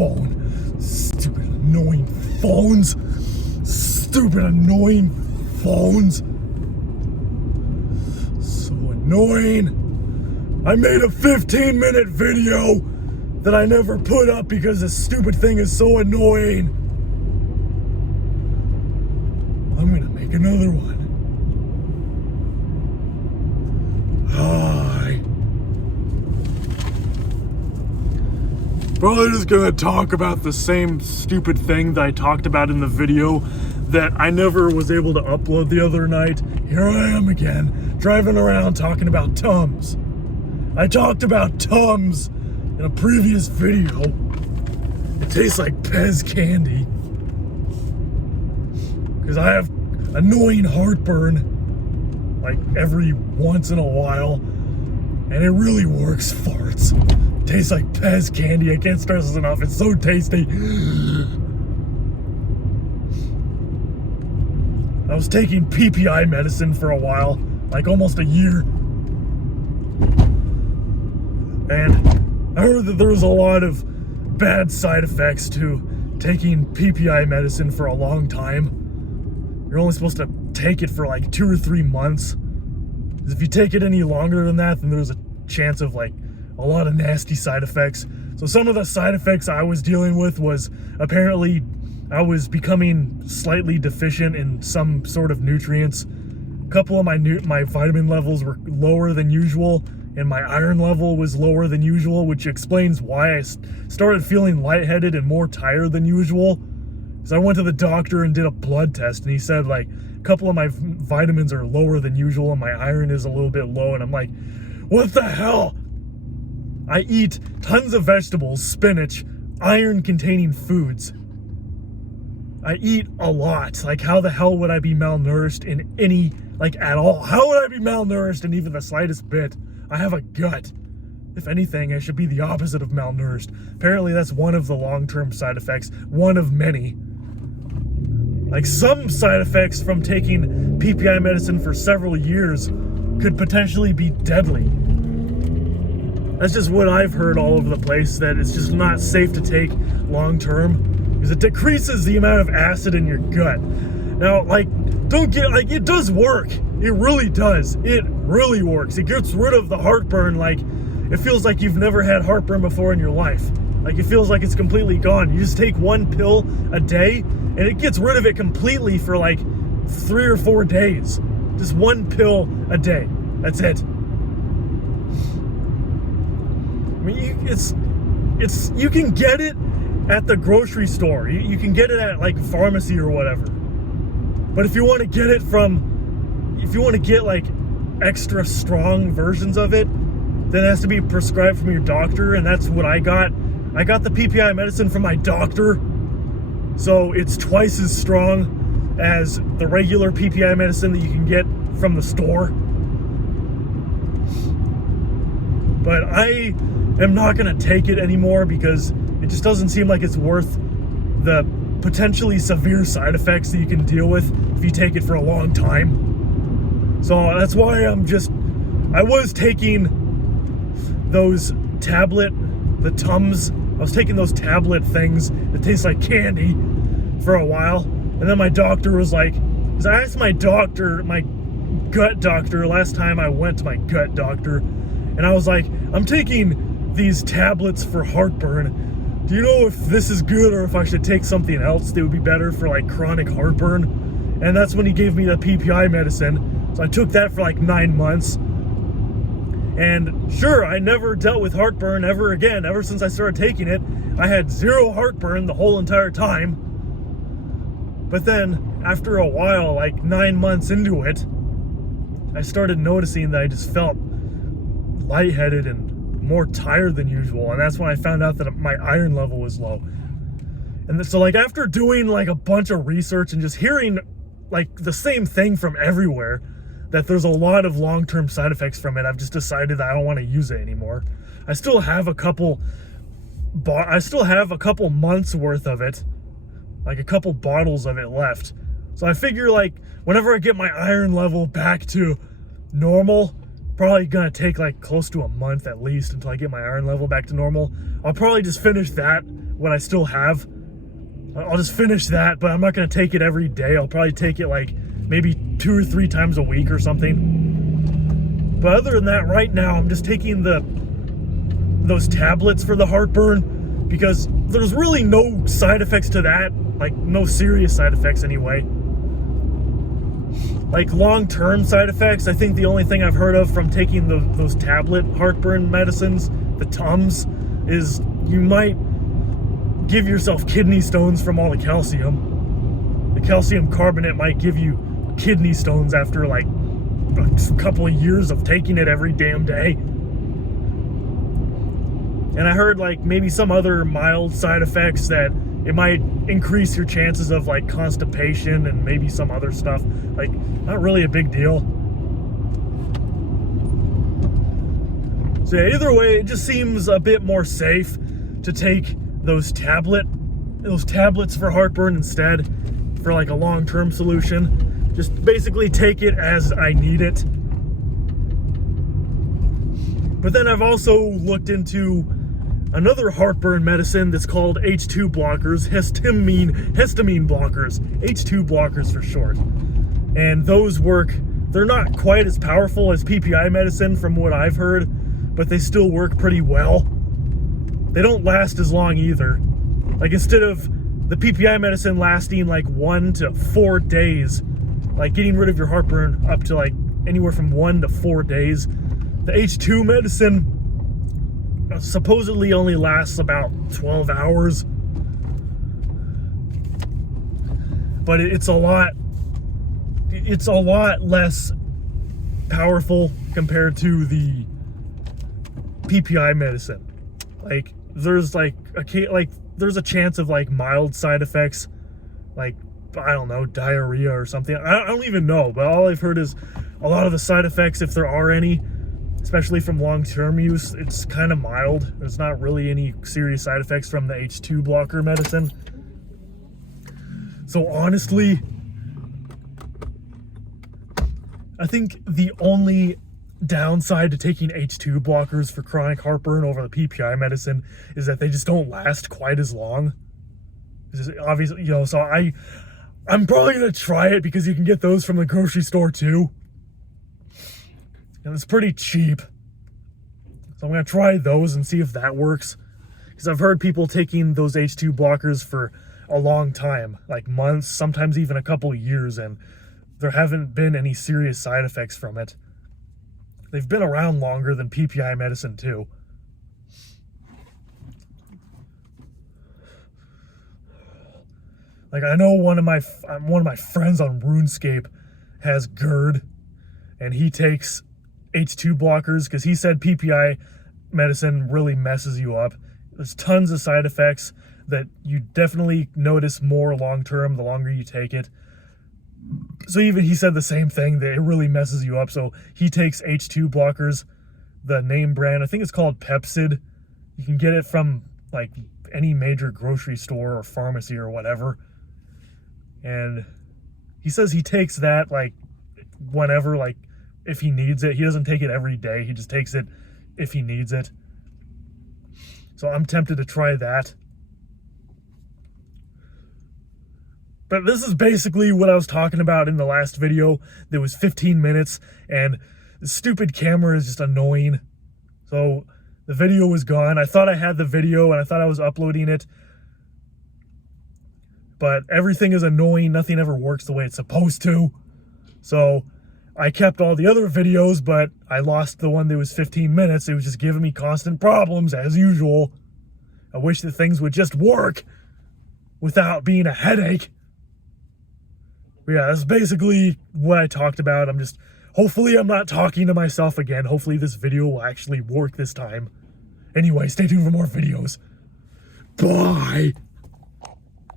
phone. Stupid annoying phones. Stupid annoying phones. So annoying. I made a 15-minute video that I never put up because this stupid thing is so annoying. I'm gonna make another one. Hi. Probably just gonna talk about the same stupid thing that I talked about in the video that I never was able to upload the other night. Here I am again, driving around talking about Tums. I talked about Tums in a previous video. It tastes like Pez candy. Because I have annoying heartburn like every once in a while. And it really works farts. It tastes like Pez candy. I can't stress this enough. It's so tasty. I was taking PPI medicine for a while, like almost a year. And I heard that there was a lot of bad side effects to taking PPI medicine for a long time. You're only supposed to take it for like 2 or 3 months. Because if you take it any longer than that, then there's a chance of like a lot of nasty side effects. So some of the side effects I was dealing with was apparently I was becoming slightly deficient in some sort of nutrients. A couple of my vitamin levels were lower than usual, and my iron level was lower than usual, which explains why I started feeling lightheaded and more tired than usual. Because I went to the doctor and did a blood test, and he said like a couple of my vitamins are lower than usual and my iron is a little bit low, and I'm like, what the hell? I eat tons of vegetables, spinach, iron-containing foods. I eat a lot. Like, how the hell would I be malnourished in any, like, at all? How would I be malnourished in even the slightest bit? I have a gut. If anything, I should be the opposite of malnourished. Apparently, that's one of the long-term side effects. One of many. Like, some side effects from taking PPI medicine for several years could potentially be deadly. That's just what I've heard all over the place, that it's just not safe to take long-term. Because it decreases the amount of acid in your gut. Now, like, don't get, like, it does work. It really does. It really works. It gets rid of the heartburn. Like, it feels like you've never had heartburn before in your life. Like, it feels like it's completely gone. You just take one pill a day, and it gets rid of it completely for, like, 3 or 4 days. Just one pill a day. That's it. I mean, you can get it at the grocery store. You can get it at like pharmacy or whatever. But if you want to get it if you want to get like extra strong versions of it, then it has to be prescribed from your doctor, and that's what I got. I got the PPI medicine from my doctor, so it's twice as strong as the regular PPI medicine that you can get from the store. But I am not going to take it anymore because it just doesn't seem like it's worth the potentially severe side effects that you can deal with if you take it for a long time. So that's why I was taking those the Tums. I was taking those tablet things that taste like candy for a while. And then my doctor was like, because I asked my doctor, my gut doctor, last time I went to my gut doctor, and I was like, I'm taking these tablets for heartburn. Do you know if this is good or if I should take something else that would be better for like chronic heartburn? And that's when he gave me the PPI medicine. So I took that for like 9 months. And sure, I never dealt with heartburn ever again. Ever since I started taking it, I had 0 heartburn the whole entire time. But then after a while, like 9 months into it, I started noticing that I just felt lightheaded and more tired than usual, and that's when I found out that my iron level was low. And so like after doing like a bunch of research and just hearing like the same thing from everywhere, that there's a lot of long-term side effects from it, I've just decided that I don't want to use it anymore. I still have a couple months worth of it, like a couple bottles of it left. So I figure like whenever I get my iron level back to normal, probably gonna take like close to a month at least until I get my iron level back to normal, I'll probably just finish that what I still have. I'll just finish that, but I'm not going to take it every day. I'll probably take it like maybe 2 or 3 times a week or something. But other than that, right now, I'm just taking those tablets for the heartburn because there's really no side effects to that. Like, no serious side effects anyway. Like, long-term side effects, I think the only thing I've heard of from taking those tablet heartburn medicines, the Tums, is you might give yourself kidney stones from all the calcium. The calcium carbonate might give you kidney stones after like a couple of years of taking it every damn day. And I heard like maybe some other mild side effects that it might increase your chances of like constipation and maybe some other stuff. Like, not really a big deal. So yeah, either way, it just seems a bit more safe to take those tablets for heartburn instead, for like a long-term solution. Just basically take it as I need it. But then I've also looked into another heartburn medicine that's called H2 blockers, histamine blockers, H2 blockers for short. And those work, they're not quite as powerful as PPI medicine from what I've heard, but they still work pretty well. They don't last as long either. Like, instead of the PPI medicine lasting like 1 to 4 days, like getting rid of your heartburn up to like anywhere from 1 to 4 days, the H2 medicine supposedly only lasts about 12 hours. But it's a lot less powerful compared to the PPI medicine. Like, there's there's a chance of like mild side effects, like, I don't know, diarrhea or something. I don't even know, but all I've heard is a lot of the side effects, if there are any, especially from long-term use, it's kind of mild. There's not really any serious side effects from the H2 blocker medicine. So honestly, I think the only downside to taking H2 blockers for chronic heartburn over the PPI medicine is that they just don't last quite as long. Obviously, you know, so I'm probably going to try it because you can get those from the grocery store too. And it's pretty cheap. So I'm going to try those and see if that works. Because I've heard people taking those H2 blockers for a long time, like months, sometimes even a couple of years, and there haven't been any serious side effects from it. They've been around longer than PPI medicine too. Like, I know one of my friends on RuneScape has GERD, and he takes H2 blockers because he said PPI medicine really messes you up. There's tons of side effects that you definitely notice more long-term the longer you take it. So even he said the same thing, that it really messes you up. So he takes H2 blockers, the name brand, I think it's called Pepsid. You can get it from like any major grocery store or pharmacy or whatever. And he says he takes that like whenever, like if he needs it. He doesn't take it every day. He just takes it if he needs it. So I'm tempted to try that. But this is basically what I was talking about in the last video. That was 15 minutes, and the stupid camera is just annoying. So the video was gone. I thought I had the video, and I thought I was uploading it. But everything is annoying. Nothing ever works the way it's supposed to. So I kept all the other videos, but I lost the one that was 15 minutes. It was just giving me constant problems, as usual. I wish that things would just work without being a headache. But yeah, that's basically what I talked about. Hopefully I'm not talking to myself again. Hopefully this video will actually work this time. Anyway, stay tuned for more videos. Bye!